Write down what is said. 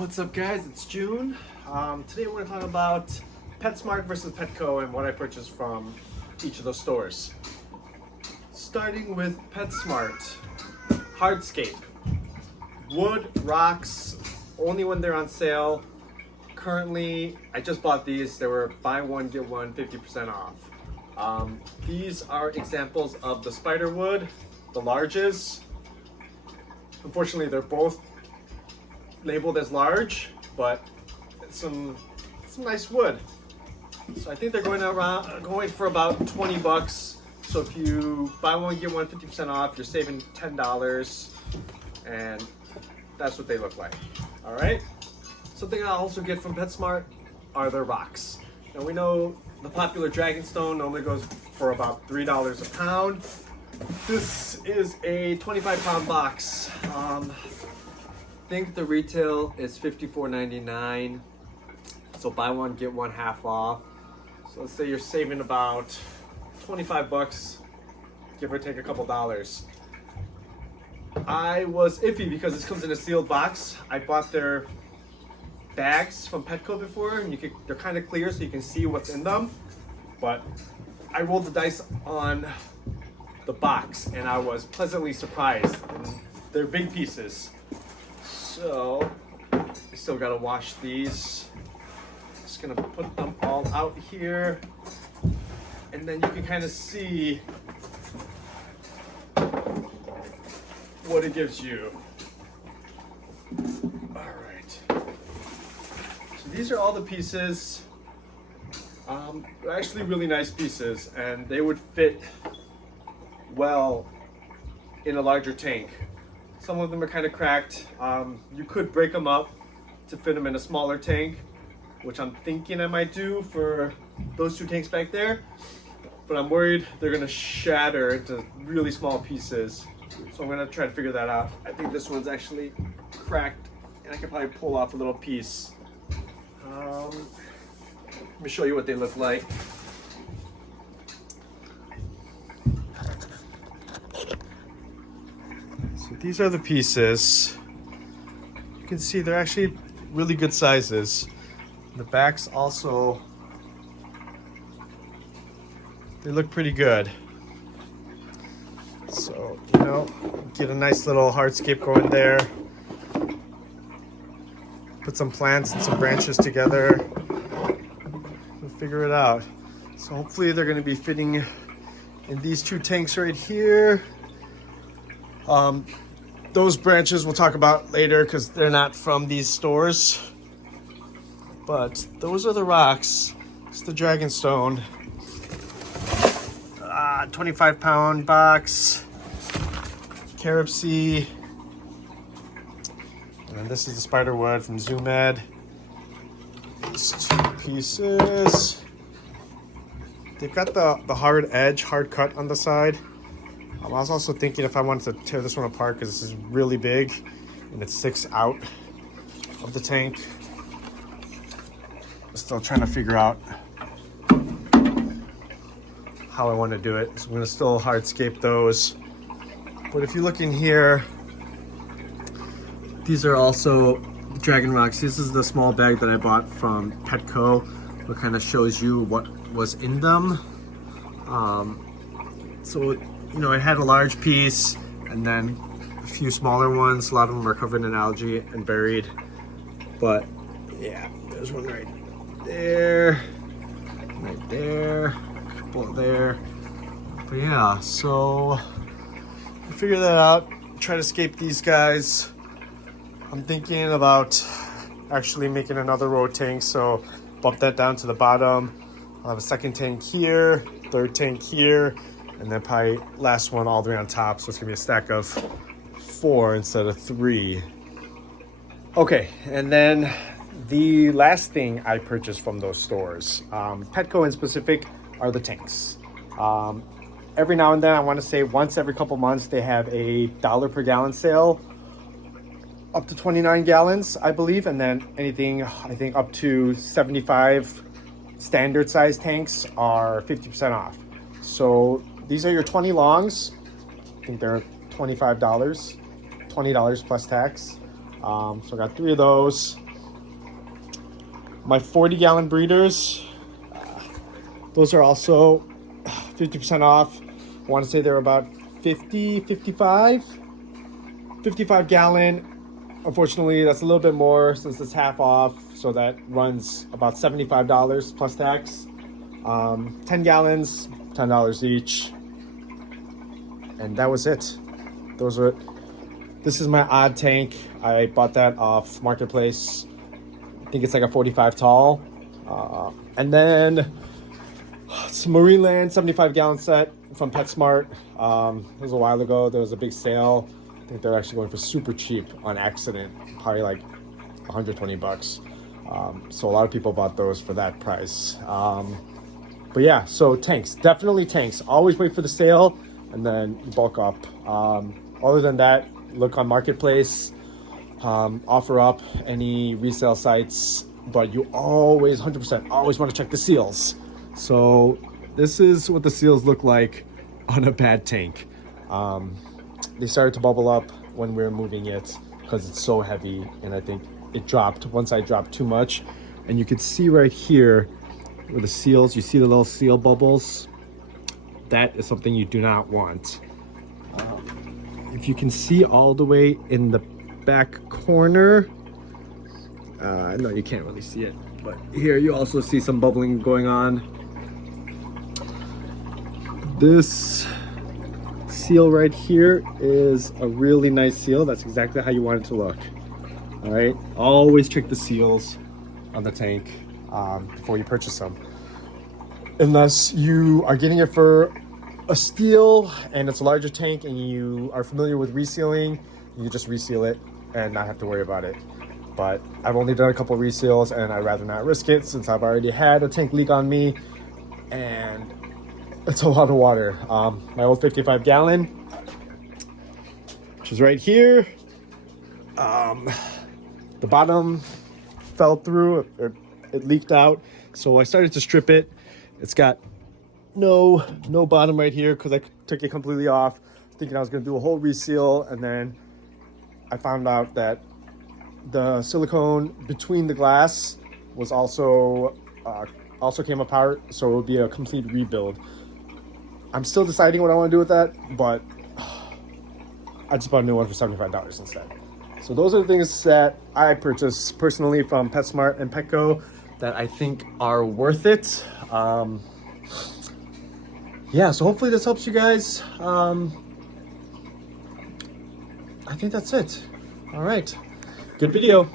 What's up, guys? It's June. Today we're going to talk about Petsmart versus Petco and what I purchased from each of those stores. Starting with Petsmart. Hardscape. Wood, rocks, only when they're on sale. Currently, I just bought these. They were buy one, get one, 50% off. These are examples of the spider wood, the larges. Unfortunately, they're both labeled as large, but some nice wood. So I think they're going for about 20 bucks. So if you buy one get one 50% off, you're saving $10, and that's what they look like. All right. Something I also get from PetSmart are their rocks. Now we know the popular Dragonstone normally goes for about $3 a pound. This is a 25-pound box. I think the retail is $54.99. So buy one, get one half off. So let's say you're saving about 25 bucks, give or take a couple dollars. I was iffy because this comes in a sealed box. I bought their bags from Petco before, and they're kind of clear so you can see what's in them. But I rolled the dice on the box and I was pleasantly surprised. They're big pieces. So, I still gotta wash these. Just gonna put them all out here. And then you can kind of see what it gives you. All right. So these are all the pieces. They're actually really nice pieces, and they would fit well in a larger tank. Some of them are kind of cracked. You could break them up to fit them in a smaller tank, which I'm thinking I might do for those two tanks back there. But I'm worried they're gonna shatter into really small pieces. So I'm gonna try to figure that out. I think this one's actually cracked, and I can probably pull off a little piece. Let me show you what they look like. These are the pieces. You can see they're actually really good sizes. The backs also, they look pretty good. So, get a nice little hardscape going there. Put some plants and some branches together. We'll figure it out. So hopefully they're gonna be fitting in these two tanks right here. Those branches we'll talk about later because they're not from these stores. But those are the rocks. It's the Dragonstone. 25-pound box. Carob Sea. And then this is the spider wood from ZoomEd. These two pieces. They've got the hard edge, hard cut on the side. I was also thinking if I wanted to tear this one apart because this is really big and it sticks out of the tank. I'm still trying to figure out how I want to do it. So I'm going to still hardscape those. But if you look in here, these are also Dragon Rocks. This is the small bag that I bought from Petco. It kind of shows you what was in them. It had a large piece and then a few smaller ones. A lot of them are covered in algae and buried. But yeah, there's one right there, a couple there. But yeah, so I figure that out. Try to escape these guys. I'm thinking about actually making another row tank, so bump that down to the bottom. I'll have a second tank here, third tank here, and then probably last one all the way on top. So it's gonna be a stack of 4 instead of 3. Okay, and then the last thing I purchased from those stores, Petco in specific, are the tanks. Every now and then, I want to say once every couple months, they have a $1 per gallon sale, up to 29 gallons, I believe, and then anything, I think up to 75 standard size tanks are 50% off. So these are your 20 longs. I think they're $25, $20 plus tax. So I got 3 of those. My 40-gallon breeders, those are also 50% off. I want to say they're about 55 gallon. Unfortunately, that's a little bit more since it's half off, so that runs about $75 plus tax. 10 gallons, $10 each. And that was it. This is my odd tank. I bought that off Marketplace. I think it's like a 45 tall. And then some Marineland 75-gallon set from Petsmart. It was a while ago. There was a big sale. I think they're actually going for super cheap on accident, probably like 120 bucks. So a lot of people bought those for that price. But yeah, so tanks, definitely tanks. Always wait for the sale and then bulk up. Other than that, look on Marketplace, offer up any resale sites, but you always 100% always want to check the seals. So this is what the seals look like on a bad tank. They started to bubble up when we were moving it because it's so heavy, and I think it dropped once I dropped too much. And you can see right here where the seals, you see the little seal bubbles. That is something you do not want. If you can see all the way in the back corner, no, you can't really see it, but here you also see some bubbling going on. This seal right here is a really nice seal. That's exactly how you want it to look. All right, always check the seals on the tank before you purchase them. Unless you are getting it for a steal and it's a larger tank and you are familiar with resealing, you just reseal it and not have to worry about it. But I've only done a couple of reseals and I'd rather not risk it since I've already had a tank leak on me and it's a lot of water. My old 55 gallon, which is right here, the bottom fell through, or it leaked out. So I started to strip it. It's got no bottom right here because I took it completely off, thinking I was going to do a whole reseal, and then I found out that the silicone between the glass was also came apart, so it would be a complete rebuild. I'm still deciding what I want to do with that, but I just bought a new one for $75 instead. So those are the things that I purchased personally from Petsmart and Petco that I think are worth it. Yeah, so hopefully this helps you guys. I think that's it. All right, good video.